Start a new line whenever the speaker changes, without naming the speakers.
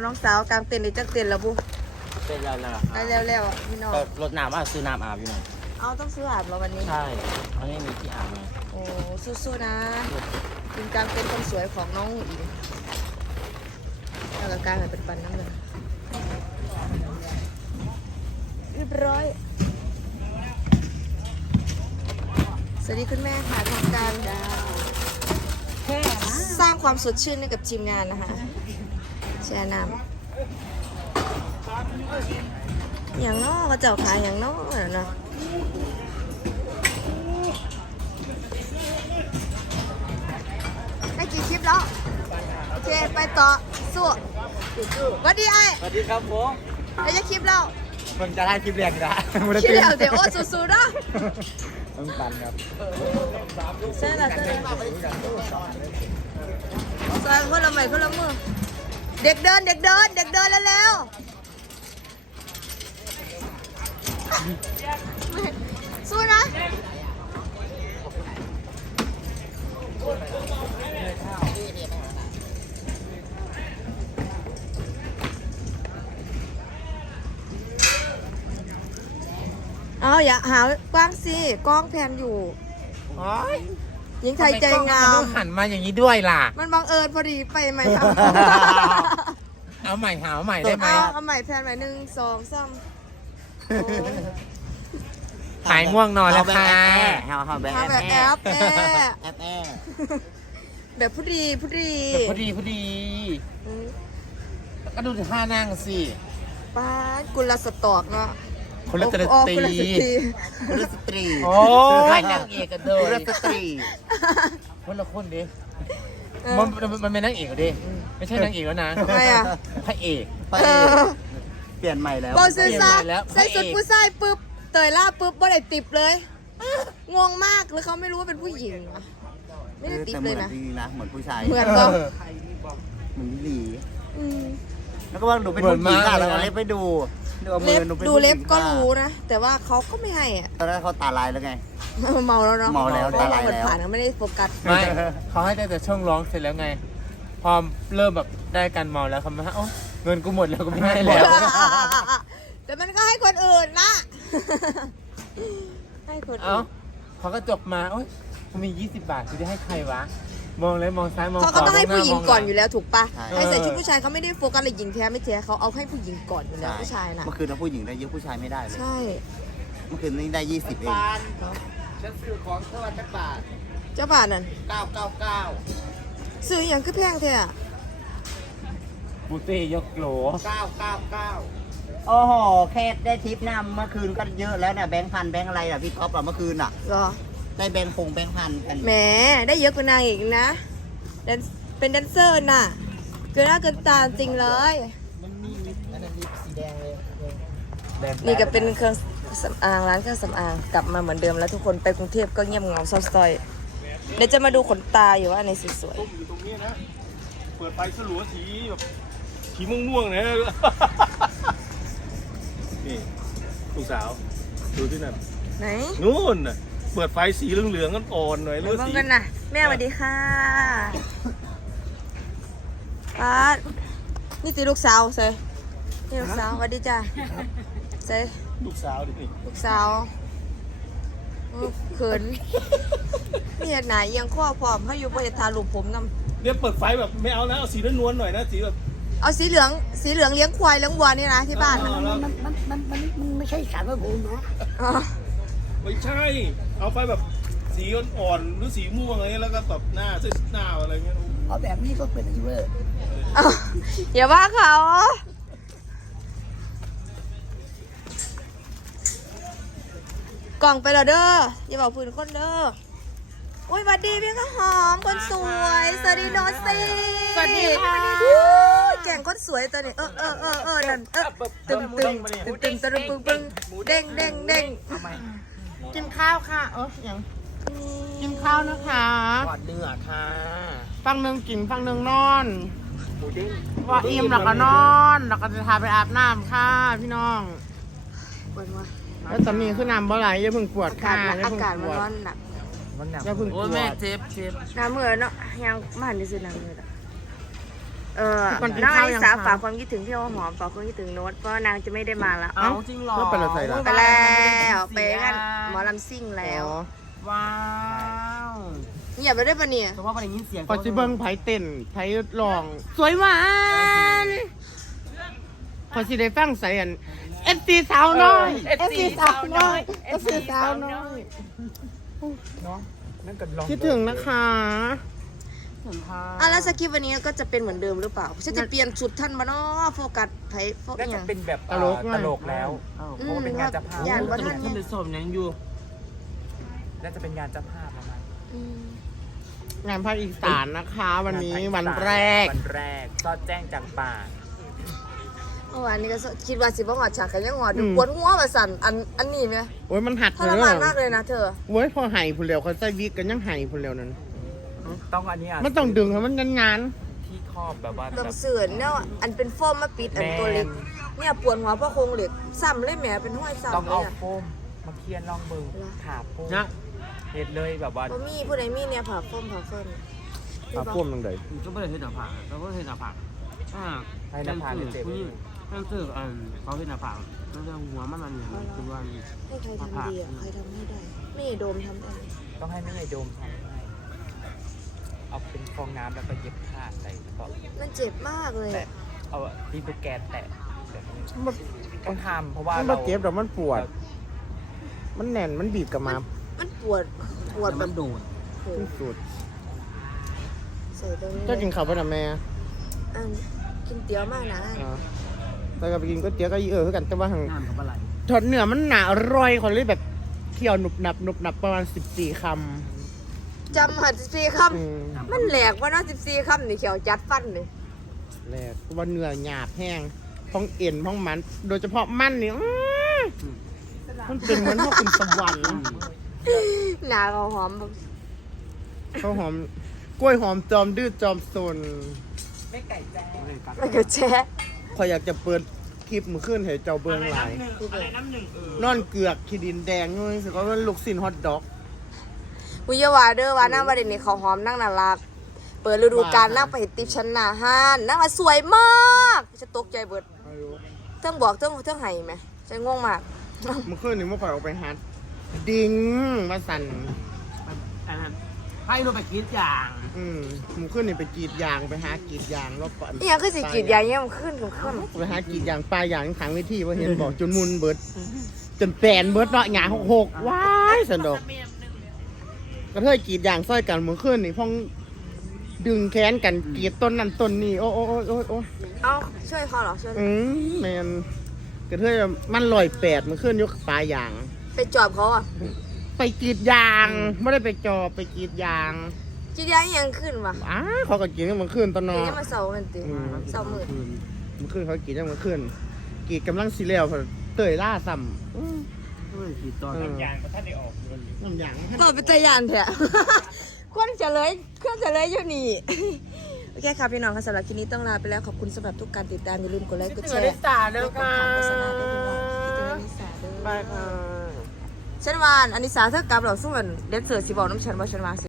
น้องสาวกลางเต็นท์ในจักเต็นท์แล้วบุ
เป็นแล้วนะ
ได้แล้วพี่น้อง
รถน้ำว่าซื้อน้ำอาบอยู่หน่อย
เอาต้องซื้ออาบแล้ววันนี้
ใช่วันนี้มีที่อาบไง
โอ้สู้ๆนะกินกลางเต็นท์คนสวยของน้องอิงแล้วก็กลางเป็นปันน้ำเลยเรียบร้อยสวัสดีคุณแม่ค่ะทำการสร้างความสดชื่นให้กับทีมงานนะคะแช่น้ำอย่างน้อก็เจ้าขายอย่างน้อเนาะได้กี่คลิปแล้วโอเคไปต่อสู้สวัสดีไอ้
สวัสดีครับผม
ได้จะคลิปแล้ว
มันจะได้คลิปแรกนะ
คลิปแล้วเดี๋ยวโอ้สู้ๆนะ
ต้องปันครับ
ใช่ละใช่ละซอยคนละใหม่คนละมือเด็กเดินแล้วสู้นะเอาอย่าหากว้างสิกล้องแพนอยู่หญิงไทยใจงาม
ต้องหันมาอย่างนี้ด้วยล่ะ
มันบังเอิญพอดีไปไหมครับ
เอาใหม่หาใหม่ได้ไหม
เอาใหม่แพนใหม่1 2 3
หายง่วงนอนแล้วค่ะ
แบบแอปแบบผู้ดี
ก็ดูท่านั่งสิ
ป้ากุลสตอกเนาะ
คนละสตรีโอ้ยนางเอกกันเลยคนละสตรีคนละคนดิมันเป็นนางเอกดิไม่ใช่นางเอกแล้วนะ
ใครอ่ะ
พระเอกเปลี่ยนใหม่แล้ว
บอสซ่าใส่สุดผู้ชายปุ๊บเตยล่าปุ๊บบ่ได้ติบเลยงงมากเลยเขาไม่รู้ว่าเป็นผู้หญิงไม่ได้ติบเลยนะ
เหมือนผู้ชาย
เหมือนก็
เหมือนหลีแล้วก็ว่าหนูเป็นผู้หญิงอะเราเล็บไปดู
ดูเล็บก็รู้นะแต่ว่าเขาก็ไม่ให้อ่ะ
ตอนนั้นเขาตาลายแล้วไง
เมาแล้วเนาะ
เมาแล้วตาลายแล้ว
ผ่านไม่ได้โฟกัส
ไม่เขาให้แต่ช่วงร้องเสร็จแล้วไงพอเริ่มแบบได้การเมาแล้วเขาไม่ให้เงินกูหมดแล้วกูไม่ให้แล้ว
แต่มันก็ให้คนอื่นนะให้คนอื่น
เขาก็จบมากูมี20 บาทจะได้ให้ใครวะมองเลยมองซ้ายมองขวา
เขาต้องให้ผู้หญิงก่อนอยู่แล้วถูกปะให้ใส่ชุดผู้ชายเขาไม่ได้โฟกัสเลยหญิงแท้ไม่แท้เขาเอาให้ผู้หญิงก่อนอยู่แล้วผู้ชายนะ
เมื่อคืนเราผู้หญิงได้เยอะผู้ชายไม่ได้เลย
ใช่
เมื่อคืนนี้ได้20เอง
ฉันซื้อของเท่าไหร่บาท
เจ้าบาทนั่น
999
ซื้ออย่างคือแพงแท้
บูเต้ยกโหล
999โอ้โหแค่ได้ทิปนะเมื่อคืนก็เยอะแล้วเนี่ยแบงค์พันแบงค์อะไรพี่ก๊อฟเมื่อคืนอ่ะ
หรอ
ได้แบงค์พันกัน
แหมได้เยอะกว่านางอีกนะเป็นแดนเซอร์น่ะเกินหน้าเกินตาจริงเลย
มันมีอันนั้นลิปสีแดงเลย
นี่ก็เป็นเครื่องสำอางร้านเครื่องสำอางกลับมาเหมือนเดิมแล้วทุกคนไปกรุงเทพก็เงียบเหงาเศร้าส้อยเดี๋ยวจะมาดูขนตาอยู่ว่าในสวย
ๆอยู่ตรงนี้นะเปิดไฟสลัวสีแบบสีม่วงๆนะนี่ลูกสาวดูที่นั่น
ไหน
นู่นน่ะเปิดไฟสีเหลืองๆอ่อนๆหน่อย
เลือดสีกันนะแม่สวัสดีค่ะป้านี่ตีลูกสาวเซ่นี่ลูกสาวสวัสดีจ้าเซ่
ลูกสาวดิ
ลูกสาวเขินนี่ไหนยังข้อพร้อมเขาอยู่บริษัททารูปผมน
ำเนี่ยเปิดไฟแบบไม่เอานะเอาสีนวลๆหน่อยนะสีแบบ
เอาสีเหลืองเลี้ยงควายเลี้ยงวัวนี่นะที่บ้าน
มันไม่ใช่สารพระภูมินะ
ไม่ใช่เอาไฟแบบสีอ่อนๆหรือสีม่วงอะไรแล้วก็แบบหน้าอะไรเงี้ย
เอาแบบนี้ก็เป็นอีเวอร์
อย่าว่าเขากล่องไปแล้วเด้ออย่าบอกพื้นคนเด้ออุ้ยสวัสดีพี่ข้าวหอมคนสวยสวัสดีโนซี
สวัสดีค่ะ
แก่งคนสวยตัวนี้นั่นตึงปึงเด้ง
กินข้าวค่ะอย่างกินข้าวนะคะ
กอดเนื้อค่ะ
ฟังหนึ่งกินฟังหนึ่งนอนว่าอิ่มแล้วก็นอนแล้วก็จะพาไปอาบน้ำค่ะพี่น้องแล้วจะมีขึ้นน้ำบ่ไหลอย่าเพิ่งปวดค่ะ
อากาศมันร้อนหนัก
อย่าเพิ่งปวด
แม่เจ็บ
น้ำมือเนาะยังไม่หันไปซื้อน้ำมือน้องอลิสาฝากความคิดถึงพี่หอมฝากความคิดถึงโน้ตเพราะนางจะไม่ได้มาแล้ว
เอาจริงหรอ
เพื่อไปละใส่ละ
ไปแล้วไปกันหมอลำซิ่งแล้ว
ว้าว
นี่อย่าไปได้ปะเนี่ย
แต่ว่าพอได้ยินเสียง
พอสิเบิ้งไผเต้นไผร้อง สวยหวานพอสิได้ฟังใส่อันเอสซีสาวน้อยเอสซีสาวน้อยเอสซีสาวน้อยคิดถึงนะคะ
แล้วสคริปต์วันนี้ก็จะเป็นเหมือนเดิมหรือเปล่าฉันจะเปลี่ยนชุดท่านมาเนาะโฟกัสไผโฟกั
น่า
ส
จะ
ยัง
เป็นแบบ
ตลกไง
ตลกแล้วเพราะว่าเป็นงานเจ้าภาพ
ย่านว่าท่าน
ขึ้น
เนี่ย
ไปสมยังอยู่
น่าจะเป็นงานเจ้าภาพประมาณ
งานภาคอีสานนะคะ วันนี้วันแรก
วันแรกก็แจ้งจากป่า
เมื่อวานนี้ก็คิดว่าสิบ่หอดฉากกันยังหอดอยู่ปวดหัวมาสั่นอันนี้ไหม
โอ้ยมันหัก
ทรมานมากเลยนะเธอ
โอ้ยพอไห้พุ่นแล้วเขาใส่วิกกันยังไห้พุ่นแล้วนั่น
ต้องอันนี้อ่ะ
มันต้องดึงให้มันงาน
ที่ครอบแบบว่า
ลมเสื่อนเนี่ยอันเป็นโฟมมาปิดอันตัวเล็กเนี่ยปวดหัวเพราะโครงเหล็กซ้ำเลยแหมเป็นห้อย
ต้อง
ซ้ำเล
เอา
ยอ่ะ
โฟมมาเคียนลองเบิ่งขาโฟม
นะ
เห็ดเลยแบบว่า
บ่มีผู้ใดมีเนี่ยผ่าโฟม
ปลาพ่วมตรงไหน
ก็ไม่ได้เห็นหน้าผากเราก็เห็นหน้าผาก
ให้น้ำพาเลยเจ็บ
นั่นคือเขาเห็นหน้าผากแล้วหัวมันเนี่ยคือว่า
ให้ใครทำดีอ่ะใครทำให้ได้ไม่โดมทำได้
ต้องให้แม่ใหญ่โดมทำให้เอาเป็นฟองน้ำแล้วก็เย็บผ้าใส่แล้วก็
มันเจ็บมากเลย
แตะเอาดีบุกแกนแตะแบบนี้ต้องทำเพราะว่า
มัน
เรา
เจ็บแต่มันปวด มันแน่นมันบีบกับมา
มันปวดแบ
มั
บ
นดูด
โอ้
ที่สุด
ใส่ตรงนี้
เจ้ากินข้าวป่ะนะแม่
อันกินเตี๋ยวมากนะ
อ่าแล้วก็ไปกินก๋วยเตี๋ยวก็อีคือกันแต่ว่าหัง
น้ำกับอะไร
ทอดเนื้อมันหนาอร่อยคนเลยแบบเคี่ยวหนุบหนับประมาณ14 ค
จำหัด14
ำ
คำมันแหลกว่าเนาะ14 คำนี่เขียวจัดฟันเลย
แรกว่าเนื้อหยาบแห้งท้องเอ็นท้องมัน โดยเฉพาะมันนี่มันเป็นเหมือนพวกคุณสวรรค์
หนาเขาหอมแบบ
ข้าวหอมกล้วยหอมจอมดื้อจอมสน
ไม่เกิดแช่
ขอยอยากจะเปิดคลิปมือขึ้นให้เจ้าเบิ้งหลายนอนเกือกขี้ดินแดงเลยสิก็ว่าลูกซินฮอตด็อก
วิยาวาเด้อว่านั่งประเด็นนี้เขาหอมนั่งน่ารัก เปิดฤดูกาลนั่งไปเห็นติปชั้นหน้าห้านนั่งมาสวยมากจะตกใจเบิดเทิงบอกเทิงไห้ไหมใจง่วงมาก
มือขึ้นนี่มื่อข่อยออกไปฮัดดิ้งมาสั่น
ให้เราไปกินอย่าง
มือขึ้นนี่ไปกรีดยางไปหากรีดยางรอบก่อน
นี่ยังคือสิกรีดยางเนี่ยมันขึ้นกับขึ้น
ไปหากรีดยางปลายยางทางเวทีว่าเห็นบอกจนมุนเบิดจนแปนเบิดเนาะหยาหกว้ายสนุกกระเทยกรีดยางซ้อยกันมือขึ้นนี่พ้องดึงแขนกันกรีดต้นนั้นต้นนี้โอ้
เอาช่วยเขาเหรอช่วย
แมนกระเทยมัน108มือขึ้นยกปลายยาง
ไปจอบเขาอ่ะ
ไปกรีดยางไม่ได้ไปจอบไปกรีดยาง
กรีดยางยังขึ้นวะ
เขาก็กรีดมันขึ้นตอนน
เดี๋
อ
ยวน จะมาเสามันติเสามือ
มันขึ้นเขากรีดยังมันขึ้นกรีดกำลังสีเหลวเตยล่าซ้ำ
กินตอน
น้ำยางก็ท่านได้ออกน้ำยาง
ต่อไปตะยานแท้ ควรจะเลยอยู่นี่ โอเคค่ะพี่น้องค่ะสำหรับคลิปนี้ต้องลาไปแล้วขอบคุณสำหรับทุกการติดตามอย่าลืมกดไลค์กดแชร์
สาเด้อค่ะ
โฆษณาด้วยพี่น้องคิดถึงอนิสาเด้อ
ไปค่ะ
ฉันวานอนิสาเธอกลับเราสู้กันเดนเซอร์สิบอกน้ำฉันว่าฉันวาน